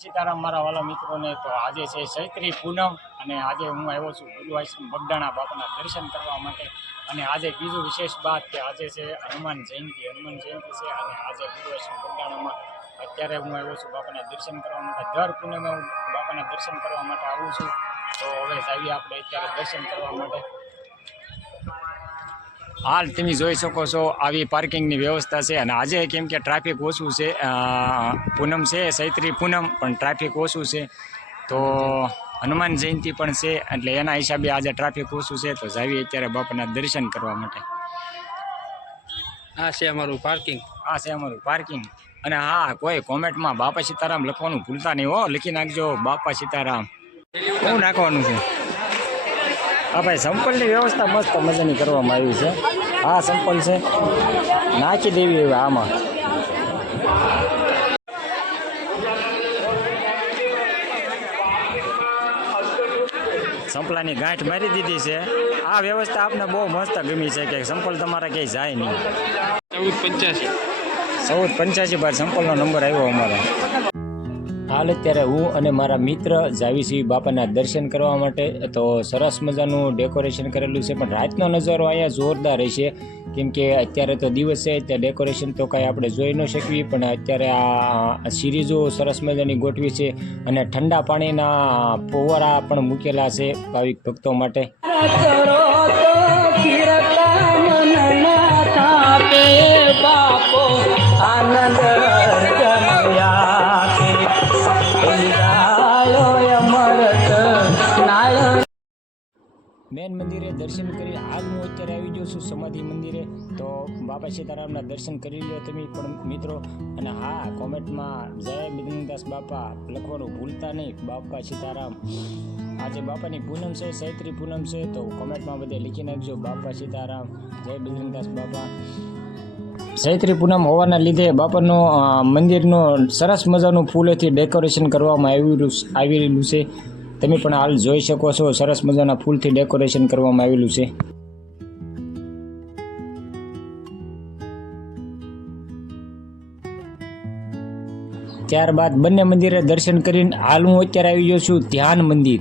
સીતારામ મારા વાલા મિત્રોને તો આજે છે ચૈત્રી પૂનમ અને આજે હું આવ્યો છું ગુરુ આશ્રમ બગદાણા બાપાના દર્શન કરવા માટે। અને આજે બીજું વિશેષ વાત કે આજે છે હનુમાન જયંતિ છે અને આજે ગુરુ આશ્રમ બગદાણામાં અત્યારે હું આવ્યો છું બાપાના દર્શન કરવા માટે। દર પૂનમે હું બાપાના દર્શન કરવા માટે આવું છું। તો હવે જઈએ આપણે અત્યારે દર્શન કરવા માટે। हाल तमे जोई सको छो आवी पार्किंग नी व्यवस्था है। आज केम के ट्राफिक ओछू है, पूनम से चैत्री पूनम पण ट्राफिक ओछू है। तो हनुमान जयंती पण है एटले एना हिसाबे आज ट्राफिक ओछू है। तो जावी अत्यारे बापाना दर्शन करवा माटे। आ छे अमारुं पार्किंग अने हाँ कोई कॉमेंट में बापा सीताराम लखवानुं भूलता नहीं हो, लिखी नाखजो बापा सीताराम। शुं नाखवानुं छे? हाँ भाई संपल की व्यवस्था मस्त मजानी करवामां आवी छे। हाँ संपल से नाखी देवी आमां। संपलानी गांठ मारी दीधी है। आ व्यवस्था आपने बहुत मस्त गमी है कि संपल तमारा कहीं जाए नहीं। 1485 पर संपल नंबर आव्यो अमारो। हाल अत्यारे हूँ अने मारा मित्र जावी छीए बापाना दर्शन करवा माटे। तो सरस मजानुं डेकोरेशन करेलुं छे पण रातनो नजारो अहींया जोरदार रहीशे केम के अत्यारे तो दिवस छे त्यारे डेकोरेशन तो कांई आपणे जोई न शकीए पण अत्यारे आ सीरीजो सरस मजानी गोठवी छे अने ठंडा पाणीना फुवारा पण मूकेला छे भाविक भक्तो माटे। मेन मंदिरे दर्शन करी हाल हूँ अत्यारे आवी गयो छुं समाधि मंदिरे। तो बापा सीतारामना दर्शन करी लो तमे पण मित्रों। अने हाँ कॉमेंट में जय बजरंगदास बापा लखवानुं भूलता नहीं, बापा सीताराम। आज बापानी पूनम है, चैत्री पूनम है। तो कॉमेंट में बधे लिखी नाखजो बापा सीताराम, जय बजरंगदास बापा। चैत्री पूनम होवाना लीधे बापानो मंदिरनो सरस मजानुं फूलोथी डेकोरेशन करवामां आवेलुं छे। तमे पण हाल जोई शको छो सरस मजाना फूलथी डेकोरेशन करवामां आवेलुं छे। त्यारबाद बंने मंदिरे दर्शन करीने हाल हूँ अत्यारे आवी गयो छुं ध्यान मंदिर।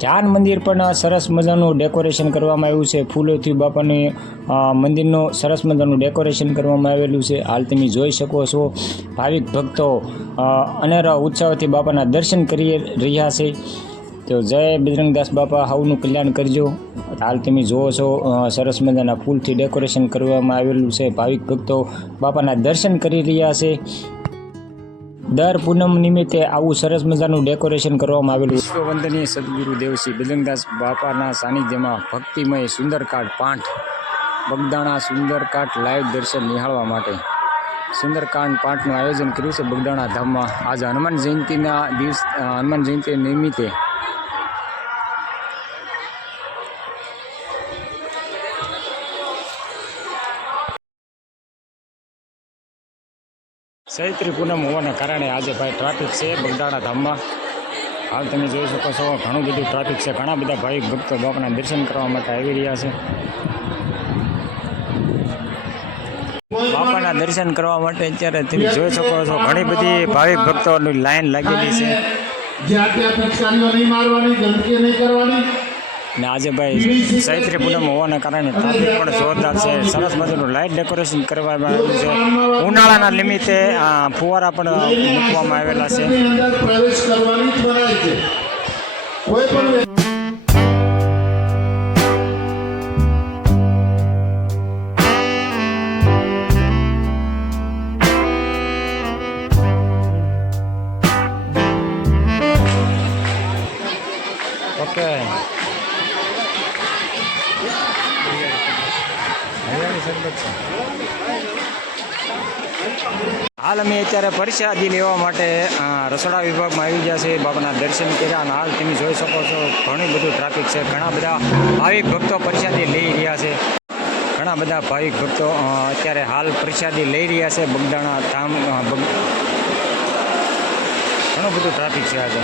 ध्यान मंदिर पण सरस मजानुं डेकोरेशन करवामां आव्युं छे। फूलोथी बापानी मंदिरनुं सरस मजानुं डेकोरेशन करवामां आवेलुं छे। हाल तमे जोई शको छो भाविक भक्तो अनेरा उत्साहथी बापाना दर्शन करी रह्या छे। तो जय बजरंगदास बापा हाउनुं कल्याण करजो। हाल तमे जोवो छो सरस मजाना फूलथी डेकोरेशन करवामां आवेलुं छे। भाविक भक्तो बापाना दर्शन करी रह्या छे। दर पूनम निमित्ते आवुं सरस मजानुं डेकोरेशन करवामां आवेलुं। विश्ववंदनीय सद्गुरु देव श्री बजरंगदास बापाना सानिध्यमां भक्तिमय सुंदरकांड पाठ बगदाणा सुंदरकांड लाइव दर्शन निहाळवा माटे सुंदरकांड पाठनुं आयोजन कर्युं छे बगदाणा धाममां। आज हनुमान जयंती निमित्ते चैत्री पूनम होवाना कारणे आज भाई ट्राफिक है बगदाणा धाम में। हाल तमे जोई शको छो घणुं बधुं ट्राफिक है। घणा बधा भाविक भक्तो बापाना दर्शन करवा माटे आवी रह्या छे। बापाना दर्शन करवा माटे अत्यारे तमे जोई शको छो घणी बधी भाविक भक्तोनी लाइन लागेली छे। ने आज भाई चैत्री पूनम होवाना कारणे ट्राफिक पण जोरदार है। सरस मजानुं लाइट डेकोरेशन करवामां आव्युं छे। उनाळाना निमित्ते फुवारा पण मूकवामां आवेला छे। ओके हाल अमे अत्यारे प्रसादी लेवा माटे रसोड़ा विभाग में आई गया है। बाबाना दर्शन कर्या अने हाल तमे जोई शको छो घणुं बधुं ट्राफिक है। घणा बधा भाविक भक्तो प्रसादी लई रह्या छे। घणा बधा भाविक भक्तो अत्यारे हाल प्रसादी लई रह्या छे। बगदाणा धाम घणुं बधुं ट्राफिक है आज।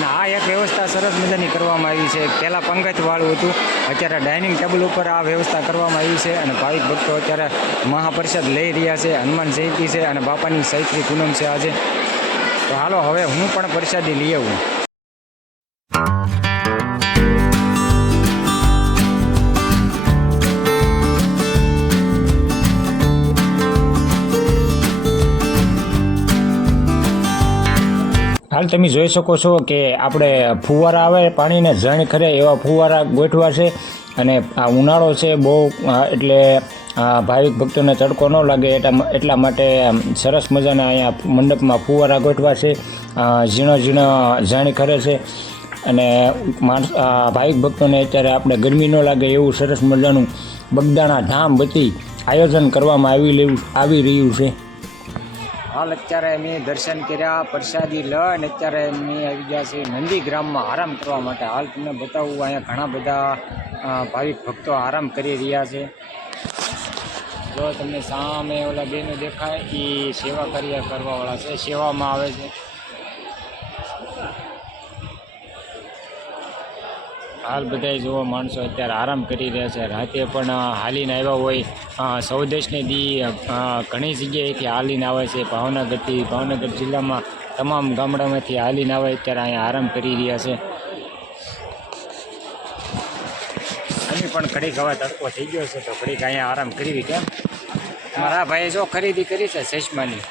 અને આ એક વ્યવસ્થા સરસ મજાની કરવામાં આવી છે. પહેલાં પંગતવાળું હતું, અત્યારે ડાઇનિંગ ટેબલ ઉપર આ વ્યવસ્થા કરવામાં આવી છે. અને ભાવિક ભક્તો અત્યારે મહાપ્રસાદ લઈ રહ્યા છે. હનુમાન જયંતિ છે અને બાપાની ચૈત્રી પૂનમ છે આજે. તો હાલો હવે હું પણ પ્રસાદી લઈ આવું. હાલ તમે જોઈ શકો છો કે આપણે ફુવારા આવે પાણીને ઝણ ખરે એવા ફુવારા ગોઠવા છે. અને આ ઉનાળો છે બહુ, એટલે ભાવિક ભક્તોને તડકો ન લાગે એટલા માટે સરસ મજાના અહીંયા મંડપમાં ફુવારા ગોઠવા છે. ઝીણો ઝીણો ઝાણી ખરે છે અને ભાવિક ભક્તોને અત્યારે આપણે ગરમી ન લાગે એવું સરસ મજાનું બગદાણા ધામ બધી આયોજન કરવામાં આવી રહ્યું છે. હાલ અત્યારે મેં દર્શન કર્યા, પ્રસાદી લઈને અત્યારે મેં આવી ગયા છે નંદીગ્રામમાં આરામ કરવા માટે. હાલ તમને બતાવું, અહીંયા ઘણા બધા ભાવિક ભક્તો આરામ કરી રહ્યા છે. જો તમને સામે ઓલા બેનો દેખાય એ સેવા કરવાવાળા છે, સેવામાં આવે છે. હાલ બધા જોવા માણસો અત્યારે આરામ કરી રહ્યા છે. રાતે પણ હાલીને આવ્યા હોય, સૌદેશને દી ઘણી જગ્યાએથી હાલીને આવે છે. ભાવનગર જિલ્લામાં તમામ ગામડામાંથી હાલીને આવે અત્યારે અહીંયા આરામ કરી રહ્યા છે. અમે પણ ઘડીક હવે તડકો થઈ ગયો છે તો ઘડીક અહીંયા આરામ કરી. કેમ મારા ભાઈએ જો ખરીદી કરી છે ચશ્માની.